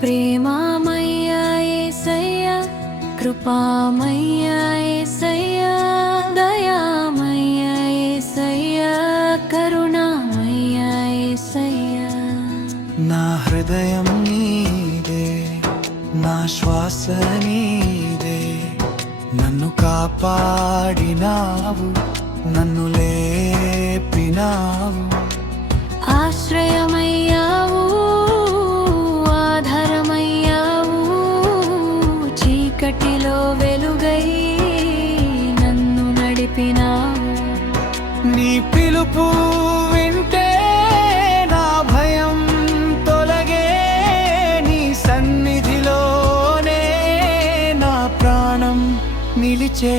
ప్రేమామయ్య యేసయ్య, కృపామయ్య యేసయ్య, దయామయ్య యేసయ్య, కరుణామయ్య యేసయ్య. నా హృదయం నీదే, నా శ్వాస నీదే, నన్ను కాపాడినావు, నన్ను లేపినావు. ఆశ్రయమయ్యావు, ఆధారమయ్యావు, చీకటిలో వెలుగై నన్ను నడిపినావు. నీ పిలుపు వింటే నా భయం తొలగే, నీ సన్నిధిలోనే నా ప్రాణం నిలిచే.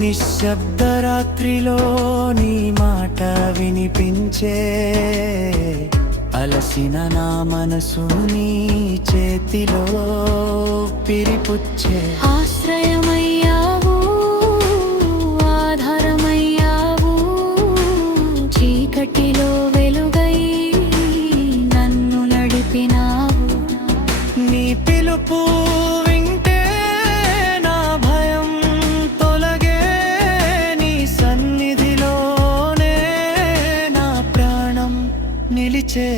నిశ్శబ్ద రాత్రిలో నీ మాట వినిపించే, అలసిన నా మనసు నీ చేతిలో పిరిపుచ్చే. ఆశ్రయమయ్యావు, ఆధారమయ్యావు, చీకటిలో వెలుగై నన్ను నడిపినావు. నీ పిలుపు వింటే నా భయం తొలగే, నీ సన్నిధిలోనే నా ప్రాణం నిలిచే.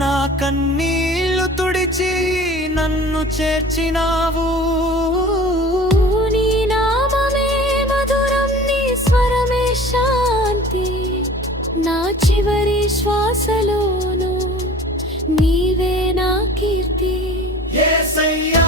నా కన్నీళ్లు తుడిచి నన్ను చేర్చినావు. నీ నామమే మధురం, నీ స్వరమే శాంతి, నా చివరి శ్వాసలోను నీవే నా కీర్తి. యేసయ్యా